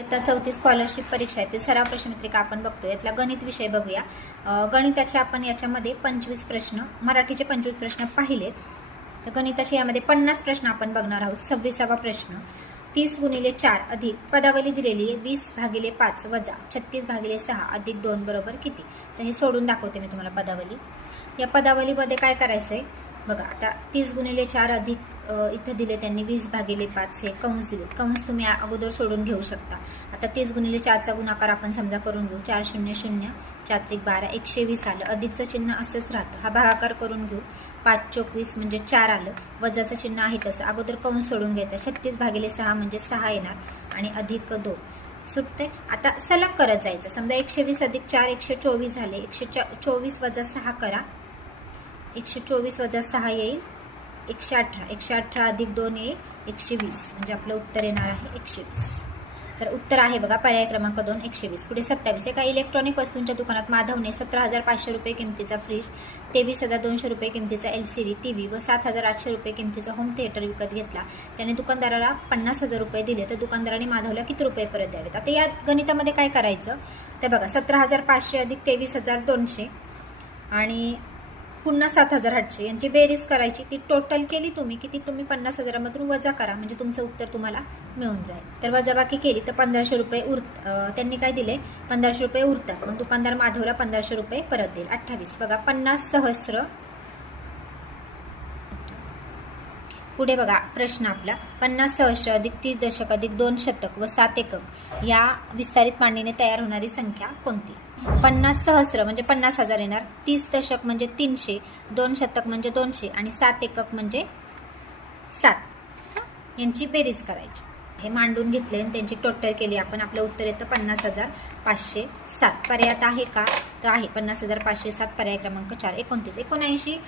आता 34 स्कॉलरशिप परीक्षा आहे ते सराव प्रश्नपत्रिका आपण बघतो. यातला गणित विषय बघूया. गणिताचे आपण याच्यामध्ये 25 प्रश्न, मराठीचे 25 प्रश्न पाहिलेत. तर गणिताचे यामध्ये 50 प्रश्न आपण बघणार आहोत. 26वा प्रश्न, 30 गुणिले 4 अधिक पदावली दिलेली आहे 20 भागिले 5 वजा 36 भागिले 6 अधिक 2 बरोबर किती. तर हे सोडून दाखवते मी तुम्हाला पदावली. या पदावलीमध्ये काय करायचं आहे बघा. आता 30 गुणिले 4 अधिक इथं दिले त्यांनी 20 भागिले 5 हे कंस दिलेत. कंस तुम्ही अगोदर सोडून घेऊ शकता. आता 30 गुणिले 4चा गुणाकार आपण समजा करून घेऊ. 4 0 0 4 त्रिक 12 120 आलं. अधिकचं चिन्ह असंच राहतं. हा भागाकार करून घेऊ. 5 चोक 20 म्हणजे 4 आलं. वजाचं चिन्ह आहे तसं अगोदर कंस सोडून घ्यायचं. 36 भागिले 6 म्हणजे 6 येणार आणि अधिक 2 सुटते. आता सलग करत जायचं. समजा 120 अधिक 4 124 झाले. 124 वजा 6 करा. 124 वजा 6 येईल 118. 118 अधिक 2 येईल 120 म्हणजे आपलं उत्तर येणार आहे 120. तर उत्तर आहे बघा पर्याय क्रमांक 2 120. पुढे 27. एका इलेक्ट्रॉनिक वस्तूंच्या दुकानात माधवने 17,500 रुपये किमतीचा फ्रीज, 23,200 रुपये किमतीचा LCD टीव्ही व 7,800 रुपये किमतीचा होम थिएटर विकत घेतला. त्याने दुकानदाराला 50,000 रुपये दिले तर दुकानदाराने माधवला किती रुपये परत द्यावेत. आता या गणितामध्ये काय करायचं तर बघा 17,500 अधिक 23,200 आणि पुन्हा 7,800 यांची बेरीज करायची. ती टोटल केली तुम्ही की ती तुम्ही 50,000मधून वजा करा म्हणजे तुमचं उत्तर तुम्हाला मिळून जाईल. तर वजाबाकी केली तर 1,500 रुपये त्यांनी काय दिले 1,500 रुपये उरतात. मग दुकानदार माधवला 1,500 रुपये परत देईल. 28 बघा 50 सहस्र. पुढे बघा प्रश्न आपला 50 सहस्र अधिक 30 दशक अधिक 2 शतक व 7 एकक या विस्तारित मांडणीने तयार होणारी संख्या कोणती. 50 सहस्र म्हणजे 50,000 येणार. 30 दशक म्हणजे 300, 2 शतक म्हणजे 200 आणि 7 एकक म्हणजे 7 यांची बेरीज करायची. हे मांडून घेतले आणि त्यांची टोटल केली आपण. आपलं उत्तर येतं 50,507. पर्यायात आहे का तर आहे 50,507. पर्याय क्रमांक 4. 29.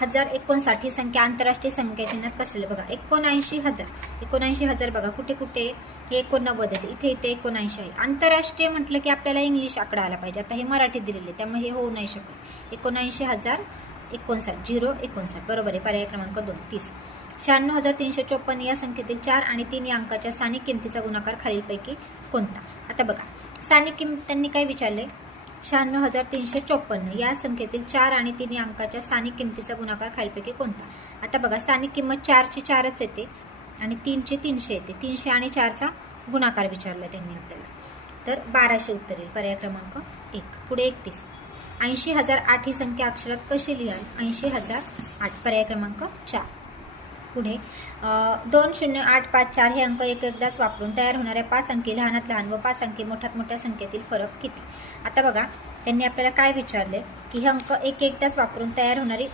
79,059 ही संख्या आंतरराष्ट्रीय संख्या चिन्हात कशाला बघा. 79,000 बघा कुठे कुठे हे 89 आहे. इथे 79 आहे. आंतरराष्ट्रीय म्हटलं की आपल्याला इंग्लिश आकडा आला पाहिजे. आता हे मराठीत दिलेले त्यामुळे हे होऊ नाही शकत. 79,059 059 बरोबर आहे. पर्याय क्रमांक 2 30. 96,354 या संख्येतील 4 आणि 3 या अंकाच्या स्थानिक किमतीचा गुणाकार खालीलपैकी कोणता. आता बघा स्थानिक किंमत त्यांनी काय विचारले 96,354 या संख्येतील 4 आणि 3 या अंकाच्या स्थानिक किमतीचा गुणाकार खालीलपैकी कोणता. आता बघा स्थानिक किंमत 4ची 4च येते आणि 3ची 300 येते. 300 आणि 4चा गुणाकार विचारला त्यांनी आपल्याला तर 1200 उत्तर येईल. पर्याय क्रमांक 1. पुढे 31. 80,008 ही संख्या अक्षरात कशी लिहाल. 80,008 पर्याय क्रमांक 4. पुढे 20854 हे अंक एकदाच वापरून तयार होणाऱ्या 5 अंकी लहानात लहान व 5 अंकी मोठ्यात मोठ्या संख्येतील फरक किती. आता बघा त्यांनी आपल्याला काय विचारले की हे अंक एकदाच वापरून तयार होणारी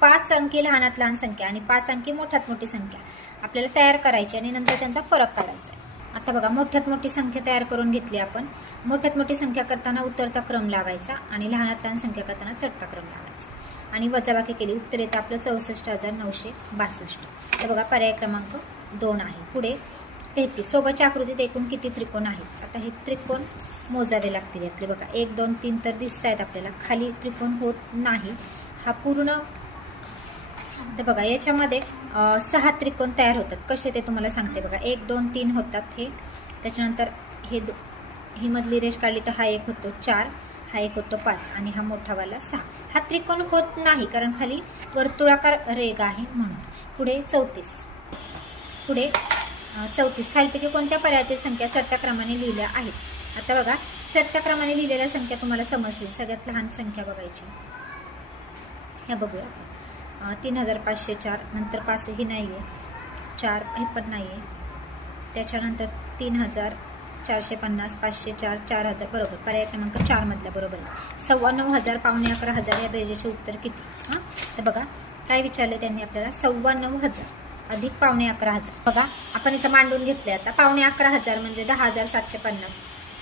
5 अंकी लहानात लहान संख्या आणि 5 अंकी मोठ्यात मोठी संख्या आपल्याला तयार करायची आणि नंतर त्यांचा फरक काढायचा आहे. आता बघा मोठ्यात मोठी संख्या तयार करून घेतली आपण. मोठ्यात मोठी संख्या करताना उतरता क्रम लावायचा आणि लहानात लहान संख्या करताना चढता क्रम लावायचा आणि वजाबाकी केली. उत्तर येतं आपलं 64,962. तर बघा पर्याय क्रमांक 2 आहे. पुढे 33. सोबतच्या आकृतीत एकूण किती त्रिकोण आहेत. आता हे त्रिकोण मोजावे लागतील. यातले बघा 1 2 3 तर दिसत आहेत आपल्याला. खाली त्रिकोण होत नाही. हा पूर्ण तर बघा याच्यामध्ये 6 त्रिकोण तयार होतात. कसे ते तुम्हाला सांगते बघा. 1 2 3 होतात हे. त्याच्यानंतर ही मधली रेष काढली तर हा एक होतो 4, हा एक होतो 5 आणि हा मोठावाला 6. हा त्रिकोण होत नाही कारण खाली वर्तुळाकार रेघ आहे म्हणून. पुढे 34. खालीपैकी कोणत्या पर्यायातील संख्या चढत्या क्रमाने लिहिल्या आहेत. आता बघा चढत्या क्रमाने लिहिलेल्या संख्या तुम्हाला समजतील. सगळ्यात लहान संख्या बघायची. ह्या बघूया 3,504 नंतर 5 ही नाही आहे. 4 हे पण नाही आहे. त्याच्यानंतर 3,450 504 4,000 बरोबर. पर्याय क्रमांक 4 मधला बरोबर आहे. 9,15,000 11,000 या बेरजेचे उत्तर किती. तर बघा काय विचारले त्यांनी आपल्याला 9,15,000 अधिक 11,500. बघा आपण इथं मांडून घेतले. आता 11,500 म्हणजे 10,750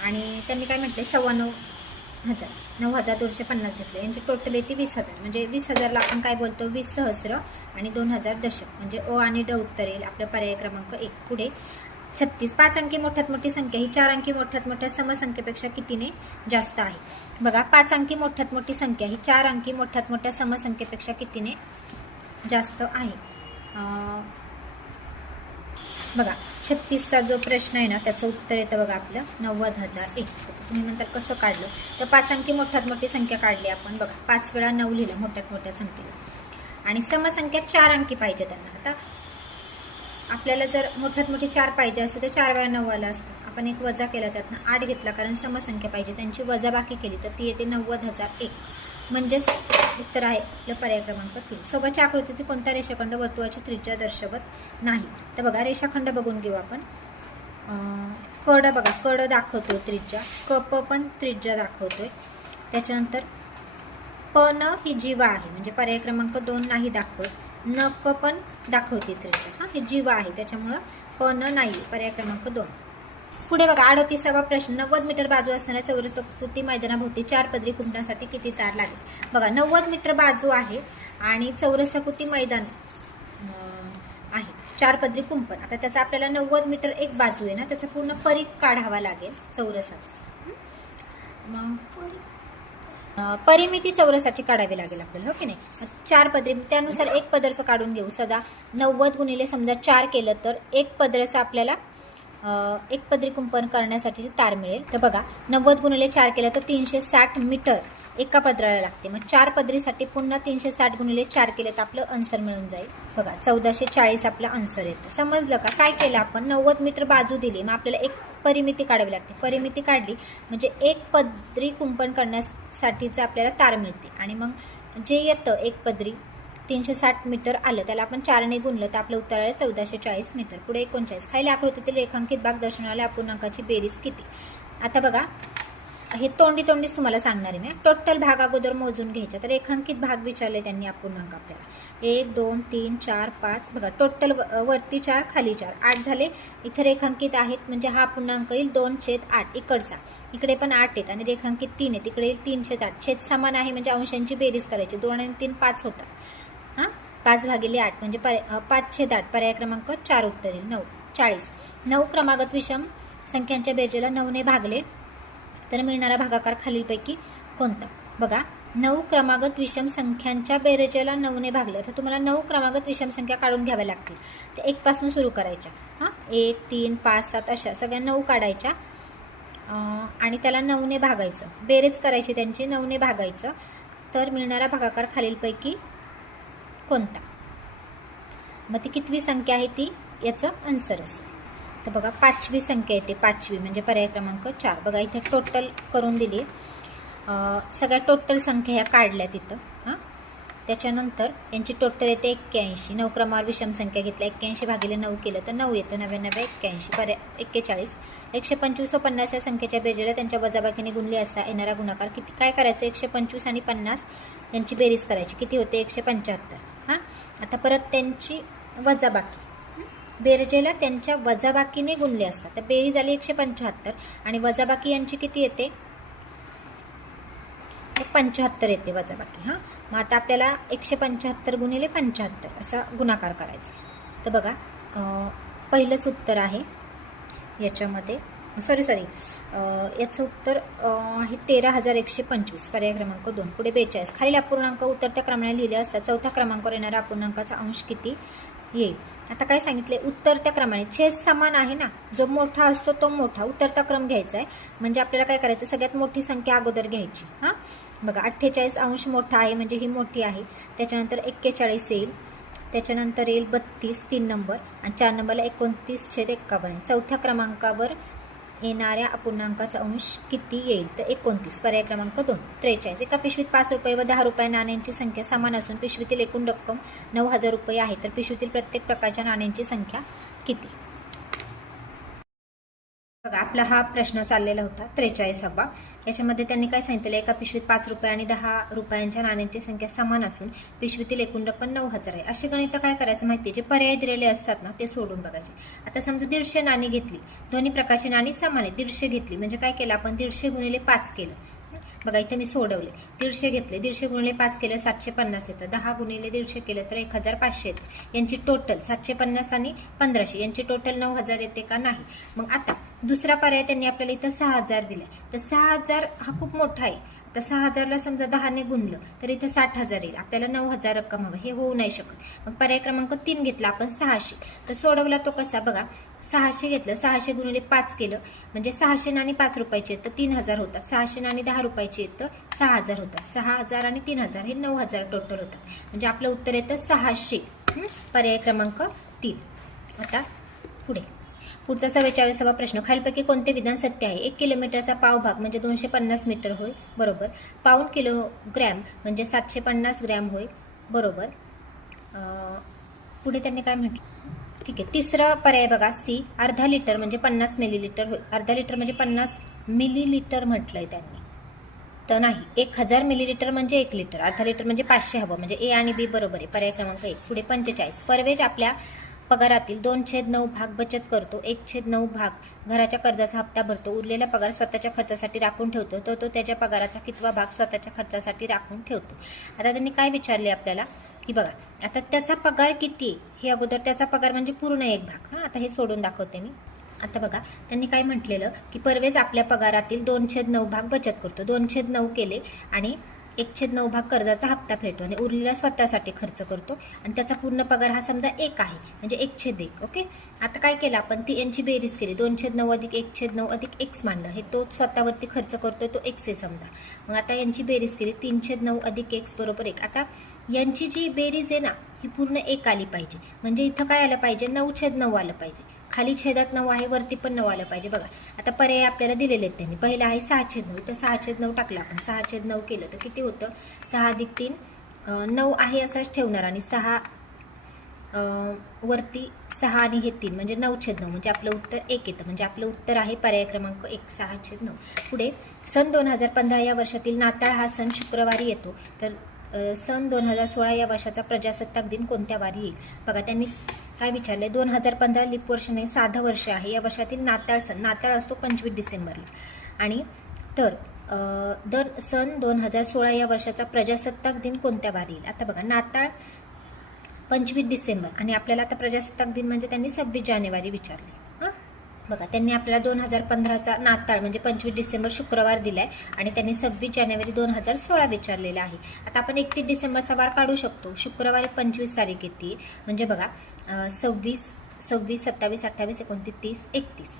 आणि त्यांनी काय म्हटले 9,15,000 9,250 घेतले. यांची टोटल येते 20,000 म्हणजे 20,000ला आपण काय बोलतो 20 सहस्र आणि 2,000 दशक म्हणजे अ आणि ड उत्तर येईल आपलं पर्याय क्रमांक 1. पुढे 36. 5 अंकी मोठ्यात मोठी संख्या ही 4 अंकी मोठ्यात मोठ्या समसंख्येपेक्षा कितीने जास्त आहे. बघा 5 अंकी मोठ्यात मोठी संख्या ही 4 अंकी मोठ्यात मोठ्या समसंख्येपेक्षा कितीने जास्त आहे. बघा 36चा जो प्रश्न आहे ना त्याचं उत्तर येतं बघा आपलं 90,001. तुम्ही म्हणताल कसं काढलं, तर 5 अंकी मोठ्यात मोठी संख्या काढली आपण बघा. 5 वेळा 9 लिहिलं मोठ्यात मोठ्या संख्येला, आणि समसंख्या 4 अंकी पाहिजे त्यांना. आता आपल्याला जर मोठ्यात मोठी 4 पाहिजे असते तर 4 वेळा 9 आलं असतं. आपण एक वजा केला, त्यातनं 8 घेतला कारण समसंख्या पाहिजे, त्यांची वजाबाकी केली तर ती येते 90,001. म्हणजेच उत्तर आहे आपलं पर्याय क्रमांक 3. सोबतच्या आकृतीत कोणता रेषाखंड वर्तुळाची त्रिज्या दर्शवत नाही. तर बघा रेषाखंड बघून घेऊ आपण. कड बघा, कड दाखवतोय त्रिज्या, कप पण त्रिज्या दाखवतोय. त्याच्यानंतर पण ही जीवा आहे म्हणजे पर्याय क्रमांक 2 नाही दाखवत. नक पण दाखवते त्रिज्या, हां हे जीवा आहे त्याच्यामुळं पण नाही पर्याय क्रमांक 2. पुढे बघा 38वा प्रश्न. 90 मीटर बाजू असणाऱ्या चौरसाकृती मैदानाभोवती 4 पदरी कुंपणासाठी किती तार लागेल. बघा 90 मीटर बाजू आहे आणि चौरसाकृती मैदान आहे, 4 पदरी कुंपण. आता त्याचा आपल्याला 90 मीटर एक बाजू आहे ना, त्याचा पूर्ण परीघ काढावा लागेल चौरसाचा. मग परिमिती चौरसाची काढावी लागेल आपल्याला, हो की नाही. 4 पदरी, त्यानुसार एक पदरचं काढून घेऊ. सदा 90 गुणिले समजा 4 केलं तर एक पदरचं आपल्याला एक पदरी कुंपण करण्यासाठी तार मिळेल. तर बघा 90 गुणिले 4 केलं तर 360 मीटर एका पदराला लागते. मग 4 पदरीसाठी पुन्हा 360 गुणिले 4 केलं तर आपलं आन्सर मिळून जाईल. बघा 1440 आपलं आन्सर येतं. समजलं का. काय केलं आपण, 90 मीटर बाजू दिली, मग आपल्याला एक परिमिती काढावी लागते. परिमिती काढली म्हणजे एक पदरी कुंपण करण्यासाठीचं आपल्याला तार मिळते. आणि मग जे येतं एक पदरी 360 मीटर आलं, त्याला आपण 4ने गुणलं तर आपलं उत्तर आलं 1440 मीटर. पुढे 39. खाली आकृतीतील रेखांकित भाग दर्शवणाऱ्या अपूर्णांकाची बेरीज किती. आता बघा हे तोंडी तुम्हाला सांगणार आहे ना. टोटल भाग अगोदर मोजून घ्यायचा. तर रेखांकित भाग विचारले त्यांनी अपूर्णांक आपल्याला. 1 2 3 4 5 बघा टोटल वरती 4 खाली 4 8 झाले. इथे रेखांकित आहेत म्हणजे हा अपूर्णांक येईल 2/8 इकडचा. इकडे पण 8 आहेत आणि रेखांकित 3 आहेत, इकडे येईल 3/8. छेद समान आहे म्हणजे अंशांची बेरीज करायची. 2 आणि 3 5 होतात. हां 5 भागिले 8 म्हणजे 5/8 पर्याय क्रमांक 4 उत्तर येईल. 9 40. 9 क्रमागत विषम संख्यांच्या बेरजेला 9ने भागले तर मिळणारा भागाकार खालीलपैकी कोणता. बघा 9 क्रमागत विषम संख्यांच्या बेरजेला 9ने भागलं तर तुम्हाला 9 क्रमागत विषम संख्या काढून घ्याव्या लागतील. ते 1 पासून सुरू करायच्या. हां 1 3 5 7 अशा सगळ्या 9 काढायच्या आणि त्याला 9ने भागायचं. बेरीज करायची त्यांची, 9ने भागायचं तर मिळणारा भागाकार खालीलपैकी कोणता. मग ती कितवी संख्या आहे ती याचं आन्सर असेल. तर बघा 5वी संख्या येते. 5वी म्हणजे पर्याय क्रमांक 4. बघा इथे टोटल करून दिली, सगळ्या टोटल संख्या ह्या काढल्या तिथं. हां त्याच्यानंतर यांची टोटल येते 81. 9 क्रमावर विषम संख्या घेतल्या, 81 भागिले 9 केलं तर 9 येतं. 99 81 पर्याय 41. 125 व 50 या संख्येच्या बेरजेला त्यांच्या वजाबाकीने गुणले असता येणारा गुणाकार किती. काय करायचं, 125 आणि 50 यांची बेरीज करायची. किती होते 175. हां आता परत त्यांची वजाबाकी, बेरजेला त्यांच्या वजाबाकीने गुणले असतात. तर बेरीज आली 175 आणि वजाबाकी यांची किती येते 75 येते वजाबाकी. हां मग आता आपल्याला 175 गुणिले 75 असा गुणाकार करायचा. तर बघा पहिलंच उत्तर आहे याच्यामध्ये, याचं उत्तर आहे 13,125 पर्याय क्रमांक 2. पुढे 42. खालील अपूर्णांक उतरत्या क्रमाने लिहिले असतात चौथ्या क्रमांकावर येणाऱ्या अपूर्णांकाचा अंश किती येईल. आता काय सांगितले, उतरत्या क्रमाने. छेद समान आहे ना, जो मोठा असतो तो मोठा, उतरता क्रम घ्यायचा आहे. म्हणजे आपल्याला काय करायचं, सगळ्यात मोठी संख्या अगोदर घ्यायची. हां बघा 48 अंश मोठा आहे म्हणजे ही मोठी आहे. त्याच्यानंतर 41 येईल, त्याच्यानंतर येईल 32 3 नंबर आणि 4 नंबरला 29/51. चौथ्या क्रमांकावर येणाऱ्या अपूर्णांकाचा अंश किती येईल तर 29 पर्याय क्रमांक 2. 43. एका पिशवीत 5 रुपये व 10 रुपये नाण्यांची संख्या समान असून पिशवीतील एकूण रक्कम 9,000 रुपये आहे, तर पिशवीतील प्रत्येक प्रकारच्या नाण्यांची संख्या किती. बघा आपला हा प्रश्न चाललेला होता 43वा. याच्यामध्ये त्यांनी काय सांगितलं, एका पिशवीत 5 रुपये आणि 10 रुपयांच्या नाण्यांची संख्या समान असून पिशवीतील एकूण रक्कम 9,000 आहे. अशी गणित काय करायचं माहिती आहे, जे पर्याय दिलेले असतात ना ते सोडून बघायचे. आता समजा 150 नाणी घेतली, दोन्ही प्रकारची नाणी समान आहे. 150 घेतली म्हणजे काय केलं आपण, 150 गुणिले 5 केलं. बघा इथे मी सोडवले. 150 घेतले, 150 गुणिले 5 केलं 750 येतं. 10 गुणिले 150 केलं तर 1,500 येतं. यांची टोटल 750 आणि 1500 यांची टोटल 9,000 येते का नाही. मग आता दुसरा पर्याय त्यांनी आपल्याला इथं 6,000 दिलाय, तर 6,000 हा खूप मोठा आहे. तर 6,000ला समजा 10ने गुणलं तर इथं 60,000 येईल. आपल्याला 9,000 रक्कम हवं, हे होऊ नाही शकत. मग पर्याय क्रमांक 3 घेतला आपण 600. तर सोडवला तो कसा बघा, 600 घेतलं, 600 गुणिले 5 केलं म्हणजे 600 नाणी 5 रुपयाची आहेत तर 3,000 होतात. 600 नाणी 10 रुपयाची आहेत तर 6,000 होतात. 6,000 आणि 3,000 हे 9,000 टोटल होतात. म्हणजे आपलं उत्तर येतं 600. पर्याय क्रमांक 3. आता पुढे पुढचा 44वा प्रश्न. खालीलपैकी कोणते विधान सत्य आहे? 1 किलोमीटरचा पावभाग म्हणजे 250 मीटर होय, बरोबर. पाऊण किलोग्रॅम म्हणजे 750 ग्रॅम होय, बरोबर. पुढे त्यांनी काय म्हटलं, ठीक आहे. तिसरा पर्याय बघा सी, अर्धा लिटर म्हणजे 50 मिलीलिटर होय. अर्धा लिटर म्हणजे 50 मिलीलिटर म्हटलंय त्यांनी, तर नाही. 1000 मिलीलिटर म्हणजे 1 लिटर. अर्धा लिटर म्हणजे 500 हवं, म्हणजे ए आणि बी बरोबर आहे. पर्याय क्रमांक 1. पुढे 45. परवेज आपल्या पगारातील 2/9 भाग बचत करतो, 1/9 भाग घराच्या कर्जाचा हप्ता भरतो, उरलेला पगार स्वतःच्या खर्चासाठी राखून ठेवतो, तर तो त्याच्या पगाराचा कितवा भाग स्वतःच्या खर्चासाठी राखून ठेवतो. आता त्यांनी काय विचारले आपल्याला की बघा, आता त्याचा पगार किती हे अगोदर, त्याचा पगार म्हणजे पूर्ण 1 भाग. आता हे सोडून दाखवते मी. आता बघा त्यांनी काय म्हटलेलं की परवेज आपल्या पगारातील 2/9 भाग बचत करतो. 2/9 केले आणि 1/9 भाग कर्जाचा हप्ता फेडतो आणि उरलेला स्वतःसाठी खर्च करतो आणि त्याचा पूर्ण पगार हा समजा 1 आहे म्हणजे 1/1. ओके. आता काय केलं आपण, ती यांची बेरीज केली. 2/9 अधिक 1/9 अधिक x मांडलं, हे तो स्वतःवरती खर्च करतो तो x आहे समजा. मग आता यांची बेरीज केली, 3/9 अधिक x बरोबर 1. आता यांची जी बेरीज आहे ना ही पूर्ण 1 आली पाहिजे. म्हणजे इथं काय आलं पाहिजे, 9/9 आलं पाहिजे. खाली छेदात 9 आहे, वरती पण 9 आलं पाहिजे. बघा आता पर्याय आपल्याला दिलेले आहेत त्यांनी. पहिला आहे 6/9, तर 6/9 टाकलं आपण. 6/9 केलं तर किती होतं, 6 अधिक 3 9 आहे असंच ठेवणार आणि 6 वरती 6 आणि हे 3 म्हणजे 9/9 म्हणजे आपलं उत्तर 1 येतं. म्हणजे आपलं उत्तर आहे पर्याय क्रमांक 1, 6/9. पुढे सन 2015 या वर्षातील नाताळ हा सण शुक्रवारी येतो, तर सन 2016 या वर्षाचा प्रजासत्ताक दिन कोणत्या वारी येईल? बघा त्यांनी काय विचारलंय, 2015 लीप वर्ष नाही, साधं वर्ष आहे. या वर्षातील नाताळ सण, नाताळ असतो 25 डिसेंबरला आणि तर सन 2016 या वर्षाचा प्रजासत्ताक दिन कोणत्या वारी येईल? आता बघा नाताळ 25 डिसेंबर आणि आपल्याला आता प्रजासत्ताक दिन म्हणजे त्यांनी 26 जानेवारी विचारले. बघा त्यांनी आपल्याला 2015चा नाताळ म्हणजे 25 डिसेंबर शुक्रवार दिलाय आणि त्यांनी 26 जानेवारी 2016 विचारलेला आहे. आता आपण 31 डिसेंबरचा वार काढू शकतो. शुक्रवारी 25 तारीख येते म्हणजे बघा 26, 27, 28, 29, 30, 31.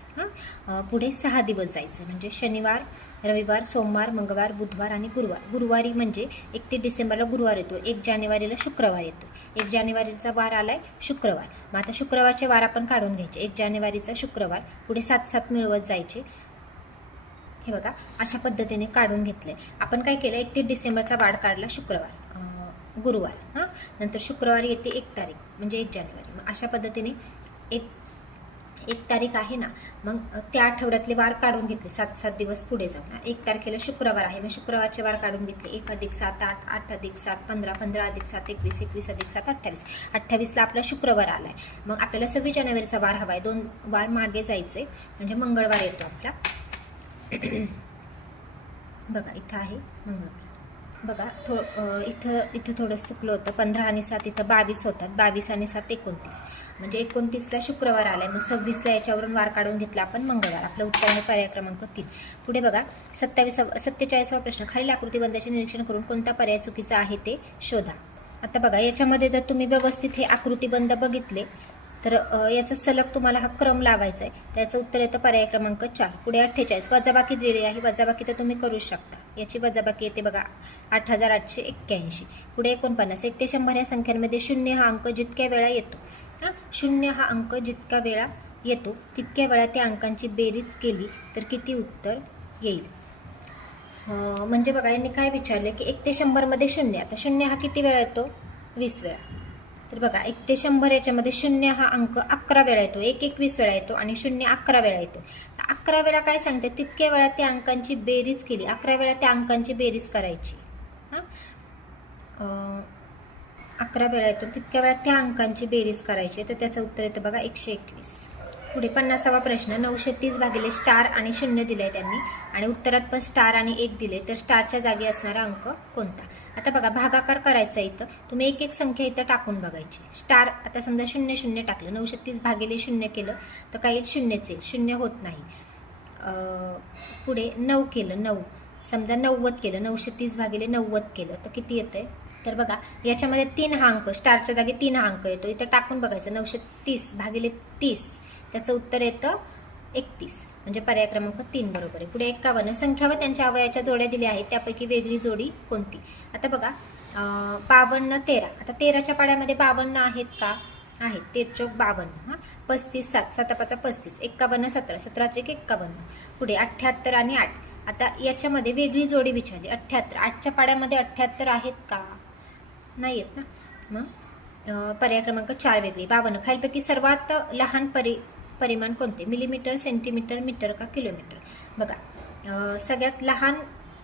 पुढे 6 दिवस जायचं म्हणजे शनिवार, रविवार, सोमवार, मंगळवार, बुधवार आणि गुरुवार. गुरुवारी म्हणजे 31 डिसेंबरला गुरुवार येतो, 1 जानेवारीला शुक्रवार येतो. 1 जानेवारीचा वार आलाय शुक्रवार. मग आता शुक्रवारचे वार आपण काढून घ्यायचे. 1 जानेवारीचा शुक्रवार, पुढे 7 मिळवत जायचे. हे बघा अशा पद्धतीने काढून घेतले. आपण काय केलं, 31 डिसेंबरचा वार काढला शुक्रवार, गुरुवार. नंतर शुक्रवारी येते 1 तारीख म्हणजे 1 जानेवारी. मग अशा पद्धतीने एक तारीख आहे ना, मग त्या आठवड्यातले वार काढून घेतले. 7 दिवस पुढे जाऊन 1 तारखेला शुक्रवार आहे, मग शुक्रवारचे वार काढून घेतले. 1 अधिक 7 8, 8 अधिक 7 15, 15 अधिक 7 21, 21 अधिक 7 28. 28ला आपला शुक्रवार आलाय. मग आपल्याला 26 जानेवारीचा वार हवाय, 2 वार मागे जायचे म्हणजे मंगळवार येतो आपला. बघा इथं आहे मंगळवार. बघा इथं थोडंसं चुकलं होतं. 15 आणि 7 इथं 22 होतात. 22 आणि 7 29 म्हणजे 29ला शुक्रवार आलाय. मग 26ला याच्यावरून वार काढून घेतला आपण मंगळवार. आपलं उत्तर आहे पर्याय क्रमांक 3. पुढे बघा 47वा प्रश्न. खालील आकृतीबंधाचे निरीक्षण करून कोणता पर्याय चुकीचा आहे ते शोधा. आता बघा याच्यामध्ये जर तुम्ही व्यवस्थित हे आकृतीबंध बघितले तर याचा सलग तुम्हाला हा क्रम लावायचा आहे. त्याचं उत्तर येतं पर्याय क्रमांक 4. पुढे 48 वजाबाकी दिलेली आहे. वजाबाकी तर तुम्ही करू शकता. याची वजाबाकी येते बघा 8881. पुढे 49 1 ते 100 या संख्यांमध्ये 0 हा अंक जितक्या वेळा येतो, 0 हा अंक जितक्या वेळा येतो तितक्या वेळा त्या अंकांची बेरीज केली तर किती उत्तर येईल? म्हणजे बघा यांनी काय विचारले की 1 ते 100 मध्ये 0. आता 0 हा किती वेळा येतो? 20 वेळा. तर बघा 1 ते 100 याच्यामध्ये 0 हा अंक 11 वेळा येतो, 1 21 वेळा येतो आणि 0 11 वेळा येतो. 11 वेळा काय सांगते, तितक्या वेळा त्या अंकांची बेरीज केली. 11 वेळा त्या अंकांची बेरीज करायची. 11 वेळा येतो तितक्या वेळा त्या अंकांची बेरीज करायची. तर त्याचं उत्तर येतं बघा 121. पुढे 50वा प्रश्न. 930 भागिले स्टार आणि 0 दिले त्यांनी आणि उत्तरात पण स्टार आणि 1 दिले, तर स्टारच्या जागी असणारा अंक कोणता? आता बघा भागाकार करायचा इथं तुम्ही एक संख्या इथं टाकून बघायची. स्टार आता समजा 0 0 टाकलं, 930 भागिले 0 केलं तर काय येईल? 0च येईल. 0 होत नाही. पुढे 9 केलं, 9 समजा 90 केलं, 930 भागिले 90 केलं तर किती येतंय? तर बघा याच्यामध्ये 3 हा अंक, स्टारच्या जागी 3 हा अंक येतो, इथं टाकून बघायचं 930 भागिले 30, त्याचं उत्तर येतं 31, म्हणजे पर्याय क्रमांक 3 बरोबर आहे. पुढे 51 संख्या व त्यांच्या अवयवाच्या जोड्या दिल्या आहेत, त्यापैकी वेगळी जोडी कोणती? आता बघा 52 13, आता 13च्या पाड्यामध्ये 52 आहेत का? आहेत, 13 चौक 52, हां 35 7 7 5 35, 51 17 17 त्रिक 51. पुढे 78 आणि 8, आता याच्यामध्ये वेगळी जोडी विचारली. 78 8च्या पाड्यामध्ये 78 आहेत का? नाही आहेत ना. मग पर्याय क्रमांक 4 वेगळी. 52 खालीलपैकी सर्वात लहान परिमाण कोणते? मिलीमीटर, सेंटीमीटर, मीटर का किलोमीटर? बघा सगळ्यात लहान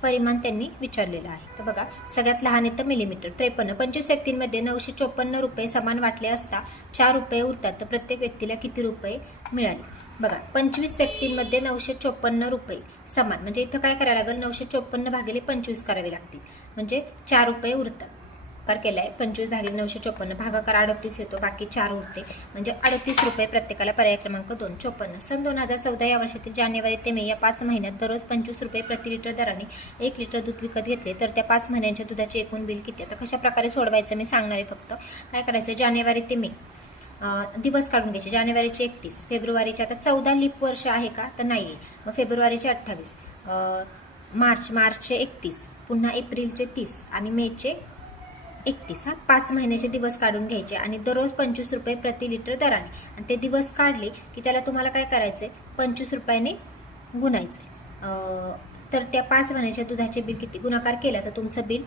परिमाण त्यांनी विचारलेलं आहे. तर बघा सगळ्यात लहान येतं मिलीमीटर. 53 25 व्यक्तींमध्ये 954 रुपये समान वाटले असता 4 रुपये उरतात, तर प्रत्येक व्यक्तीला किती रुपये मिळाले? बघा 25 व्यक्तींमध्ये 954 रुपये समान, म्हणजे इथं काय करायला लागेल? 954 भागिले 25 करावे लागतील, म्हणजे 4 रुपये उरतात. भागाकार केलाय 25 भागिले 954, भागाकार 38 येतो, बाकी 4 उरते, म्हणजे 38 रुपये प्रत्येकाला. पर्याय क्रमांक 2. 54 सन 2014 या वर्षातील जानेवारी ते मे या 5 महिन्यात दररोज 25 रुपये प्रति लिटर दराने 1 लिटर दूध विकत घेतले, तर त्या 5 महिन्यांच्या दुधाचे एकूण बिल किती? आता कशा प्रकारे सोडवायचं मी सांगणार आहे. फक्त काय करायचं, जानेवारी ते मे दिवस काढून घ्यायचे. जानेवारीचे 31, फेब्रुवारीचे आता 14 लीप वर्ष आहे का? तर नाही आहे, मग फेब्रुवारीचे 28, मार्चचे 31, पुन्हा एप्रिलचे 30 आणि मेचे 31. हा 5 महिन्याचे दिवस काढून घ्यायचे आणि दररोज 25 रुपये प्रति लिटर दराने, आणि ते दिवस काढले की त्याला तुम्हाला काय करायचं आहे? 25 रुपयाने गुणायचं. तर त्या 5 महिन्याच्या दुधाचे बिल किती? गुणाकार केला तर तुमचं बिल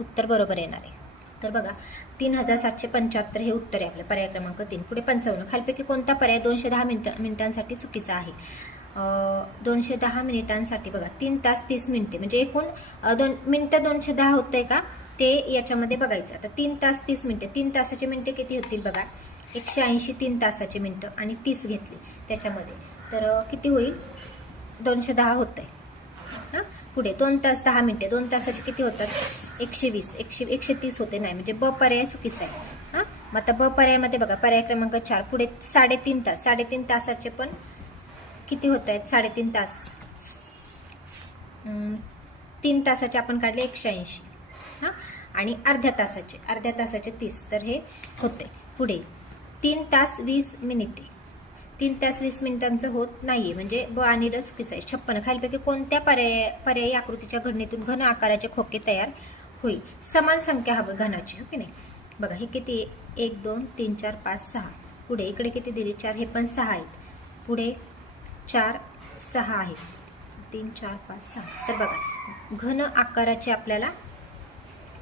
उत्तर बरोबर येणार आहे. तर बघा 3775 हे उत्तर आहे आपलं, पर्याय क्रमांक 3. पुढे 55 खालीलपैकी कोणता पर्याय 210 मिनिटांसाठी चुकीचा आहे? 210 मिनिटांसाठी बघा 3 तास 30 मिनिटे, म्हणजे एकूण 2 मिनिटं 210 होतंय का ते याच्यामध्ये बघायचं. आता 3 तास 30 मिनिटे, 3 तासाचे मिनिटे किती होतील? बघा 180 3 तासाचे मिनिटं आणि 30 घेतले त्याच्यामध्ये, तर किती होईल? 210 होतंय. हां पुढे 2 तास 10 मिनिटे, 2 तासाचे किती होतात? 120 130 होते, नाही म्हणजे ब पर्याय चुकीचा आहे. हां मग आता ब पर्यायामध्ये बघा पर्याय क्रमांक 4. पुढे 3.5 तास, 3.5 तासाचे पण किती होत आहेत? 3.5 तास, 3 तासाचे आपण काढले 180, हां आणि अर्ध्या तासाचे 30, तर हे होते. पुढे 3 तास 20 मिनिटे, 3 तास 20 मिनिटांचं होत नाहीये, म्हणजे ब आणि र चुकीचं आहे. 56 खालीलपैकी कोणत्या पर्यायी आकृतीच्या घडणीतून घन आकाराचे खोके तयार होईल? समान संख्या हवी घनाची, हो की नाही? बघा हे किती? 1 2 3 4 5 6. पुढे इकडे किती दिले? 4, हे पण 6 आहेत. पुढे 4 6 आहेत, 3 4 5 6. तर बघा घन आकाराचे आपल्याला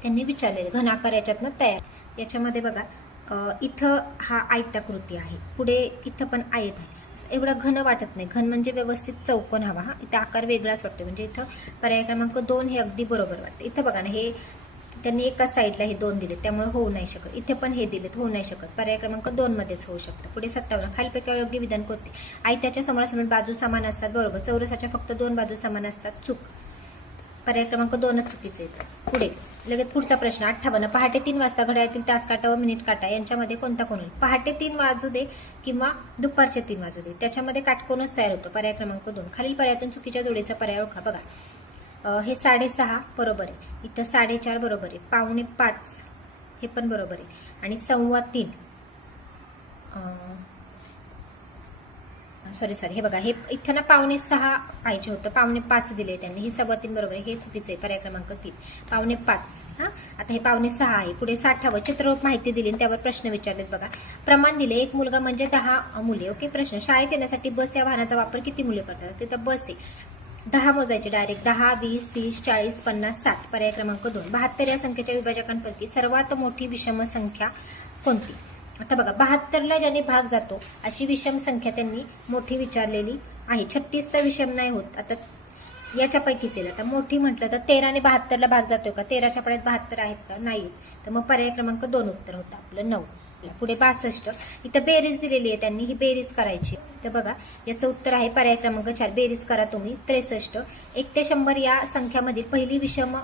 त्यांनी विचारलेले, घन आकार याच्यातनं तयार. याच्यामध्ये बघा इथं हा आयताकृती आहे, पुढे इथं पण आयत आहे, एवढा घन वाटत नाही. घन म्हणजे व्यवस्थित चौकोन हवा. हा इथं आकार वेगळाच वाटतो, म्हणजे इथं पर्याय क्रमांक 2 हे अगदी बरोबर वाटतं. इथं बघा ना, हे त्यांनी एका साईडला हे 2 दिलेत, त्यामुळे होऊ नाही शकत. इथे पण हे दिलेत, होऊ नाही शकत. पर्याय क्रमांक 2 मध्येच होऊ शकतं. पुढे 57 खालीलपैकी योग्य विधान कोणते? आयताच्या समोरासमोर बाजू समान असतात, बरोबर. चौरसाच्या फक्त 2 बाजू समान असतात, चूक. पर्याय क्रमांक 2च चुकीचे येतं. पुढे लगेच पुढचा प्रश्न 58 पहाटे 3 वाजता घड्याळातील तास काटा व मिनिट काटा यांच्यामध्ये कोणता कोण होईल? पहाटे 3 वाजू दे किंवा दुपारचे 3 वाजू दे, त्याच्यामध्ये काटकोनच तयार होतो. पर्याय क्रमांक 2. खालील पर्यायातून चुकीच्या जोडीचा पर्याय ओळखा. बघा हे 6:30 बरोबर आहे, इथं 4:30 बरोबर आहे, 4:45 हे पण बरोबर आहे, आणि 3:15 सॉरी हे बघा हे इथं ना 5:45 पाहिजे होतं, 5:45 दिले त्यांनी, हे 3:15 बरोबर आहे, हे चुकीचं आहे. पर्याय क्रमांक 3 5:45. हां आता हे 5:45 आहे. पुढे 60 चित्ररूप माहिती दिली त्यावर प्रश्न विचारलेत. बघा प्रमाण दिले, 1 मुलगा म्हणजे 10 मुले. ओके. प्रश्न शाळेत येण्यासाठी बस या वाहनाचा वापर किती मुले करतात? तिथं बस आहे, 10 मोजायचे डायरेक्ट, 10 20 30 40 50 60. पर्याय क्रमांक 2 72 या संख्येच्या विभाजकांपैकी सर्वात मोठी विषम संख्या कोणती? आता बघा 72ला ज्याने भाग जातो अशी विषम संख्या त्यांनी मोठी विचारलेली आहे. 36 तर विषम नाही होत. आता याच्यापैकीच येईल. आता मोठी म्हटलं तर 13ने 72ला भाग जातोय का? 13च्या पड्यात 72 आहेत का? नाही. तर मग पर्याय क्रमांक 2 उत्तर होतं आपलं 9. पुढे 62 इथं बेरीज दिलेली आहे त्यांनी, ही बेरीज करायची. तर बघा याचं उत्तर आहे पर्याय क्रमांक 4. बेरीज करा तुम्ही. 63 1 ते 100 या संख्यामधील पहिली विषम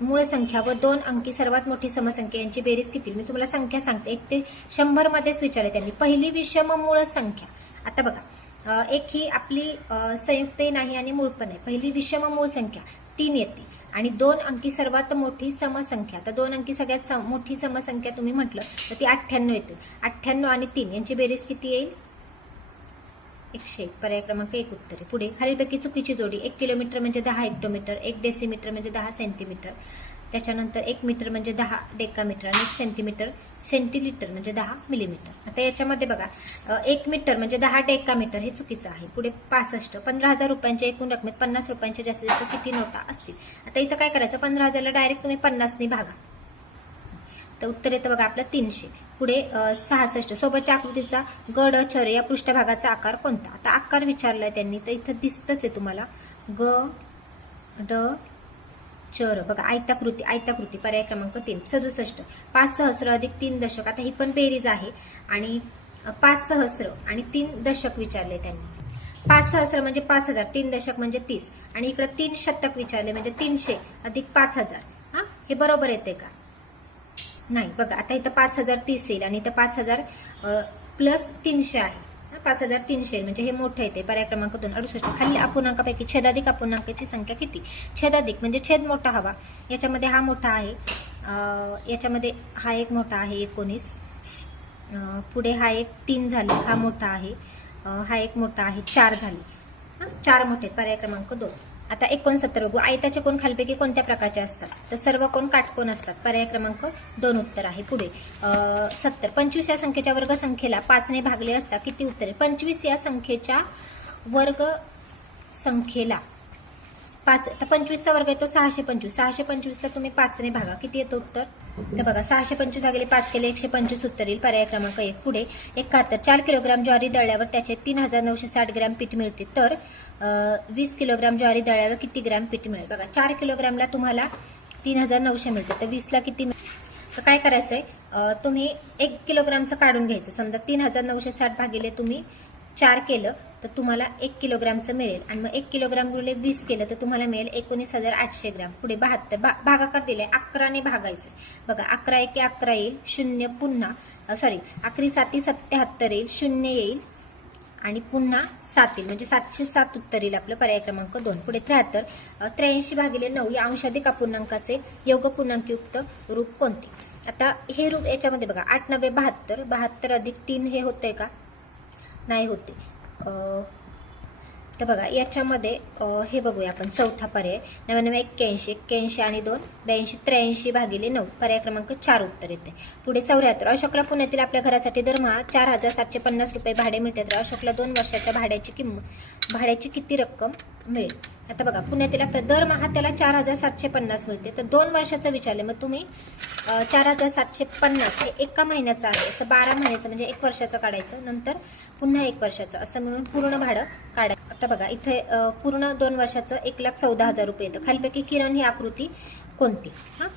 मूळ संख्या व 2 अंकी सर्वात मोठी समसंख्या यांची बेरीज किती? मी तुम्हाला संख्या सांगते. 1 ते 100 मध्येच विचारले त्यांनी. पहिली विषम मूळ संख्या आता बघा, एक ही आपली संयुक्तही नाही आणि मूळ पण आहे. पहिली विषम मूळ संख्या 3 येते आणि 2 अंकी सर्वात मोठी समसंख्या. तर 2 अंकी सगळ्यात मोठी समसंख्या तुम्ही म्हटलं तर ती 98 येते. 98 आणि 3 यांची बेरीज किती येईल? 101. पर्याय क्रमांक 1 उत्तर आहे. पुढे खालीलपैकी चुकीची जोडी. 1 किलोमीटर म्हणजे 10 हेक्टोमीटर, 1 डेसिमीटर म्हणजे 10 सेंटीमीटर, त्याच्यानंतर 1 मीटर म्हणजे 10 डेकामीटर आणि 1 सेंटीलिटर म्हणजे 10 मिलीमीटर. आता याच्यामध्ये बघा, 1 मीटर म्हणजे 10 डेकामीटर हे चुकीचं आहे. पुढे 65. 15,000 रुपयांच्या एकूण रकमेत 50 रुपयांच्या जास्तीत जास्त किती नोटा असतील? आता इथं काय करायचं, 15,000ला डायरेक्ट तुम्ही 50ने भागा. तर उत्तर येतं बघा आपलं 300. पुढे 66. सोबतच्या आकृतीचा गड चर या पृष्ठभागाचा आकार कोणता? आता आकार विचारलाय त्यांनी, तर इथं दिसतच आहे तुम्हाला, ग ड चर. बघा, आयताकृती पर्याय क्रमांक 3. 67. 5 सहस्र अधिक 3 दशक. आता ही पण बेरीज आहे आणि 5 सहस्र आणि 3 दशक विचारले त्यांनी. 5 सहस्र म्हणजे 5000, 3 दशक म्हणजे 30 आणि इकडे 3 शतक विचारले म्हणजे 300 अधिक 5000. हा, हे बरोबर येते का? नाही. बघा, आता इथं 5000 30 येईल आणि इथं 5000 प्लस 300 आहे. 5300 म्हणजे हे मोठं येते. पर्याय क्रमांक 2. 68. खालील अपूर्णांकापैकी छेदाधिक अपूर्णांकाची संख्या किती? छेदाधिक म्हणजे छेद मोठा हवा. याच्यामध्ये हा मोठा आहे, याच्यामध्ये हा एक मोठा आहे 19, पुढे हा एक 3 झाले, हा मोठा आहे, हा एक मोठा आहे 4 झाले. 4 मोठे. पर्याय क्रमांक 2. आता 69 बघू. आयताचे कोण खालपैकी कोणत्या प्रकारचे असतात? तर सर्व कोण काटकोन असतात. पर्याय क्रमांक 2 उत्तर आहे. पुढे 70. 25 या संख्येच्या वर्ग संख्येला 5ने भागले असता किती उत्तरे? 25 या संख्येच्या वर्ग संख्येला 5. तर 25चा वर्ग येतो 625. 625ला तुम्ही 5ने भागा, किती येतं उत्तर? तर बघा, 625 भागिले 5 केले 125 उत्तर येईल. पर्याय क्रमांक 1. पुढे 71. 4 किलोग्राम ज्वारी दळल्यावर त्याचे 3960 ग्रॅम पीठ मिळते, तर 20 किलोग्राम ज्वारी दळल्यावर किती ग्रॅम पीठ मिळेल? बघा, 4 किलोग्रामला तुम्हाला 3900 मिळते, तर 20ला किती मिळेल? तर काय करायचंय, तुम्ही 1 किलोग्रामचं काढून घ्यायचं. समजा 3960 भागिले तुम्ही 4 केलं तर तुम्हाला 1 किलोग्रामचं मिळेल आणि मग 1 किलोग्राम गुणिले 20 केलं तर तुम्हाला मिळेल 19,800 ग्रॅम. पुढे 72. भागाकार दिलाय, 11ने भागायचं. बघा, 11 एके 11 येईल, 0 पुन्हा 11 साती 77 येईल, 0 येईल आणि पुन्हा 7 येईल म्हणजे 707 उत्तर येईल आपलं. पर्याय क्रमांक 2. पुढे 73. 83 भागिले 9 या अंशाधिक अपूर्णांकाचे योग पूर्णांकयुक्त रूप कोणते? आता हे रूप याच्यामध्ये बघा, 8 9 72. 72 अधिक 3 हे होतंय का? नाही होते. तर बघा, याच्यामध्ये हे बघूया आपण. चौथा पर्याय 99 81. 81 आणि 2 82. 83 भागिले 9. पर्याय क्रमांक 4 उत्तर येते. पुढे 74. अशोकला पुण्यातील आपल्या घरासाठी दरमहा 4750 रुपये भाडे मिळते, तर अशोकला 2 वर्षाच्या भाड्याची किती रक्कम मिळेल? आता बघा, पुण्यातील आपल्या दरमहा त्याला 4750 मिळते, तर 2 वर्षाचं विचारले, मग तुम्ही 4750 हे एका महिन्याचं आहे, असं 12 महिन्याचं म्हणजे 1 वर्षाचं काढायचं, नंतर पुन्हा 1 वर्षाचं, असं मिळून पूर्ण भाडं काढायचं. आता बघा, इथे पूर्ण 2 वर्षाचं 1,14,000 रुपये येतं. खालपैकी किरण ही आकृती कोणती? हां,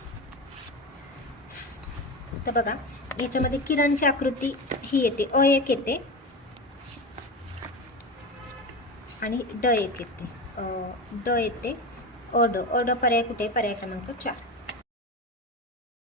तर बघा, याच्यामध्ये किरणची आकृती ही येते, A1 येते आणि D1 येते, D येते, अड पर्याय कुठे? पर्याय क्रमांक 4.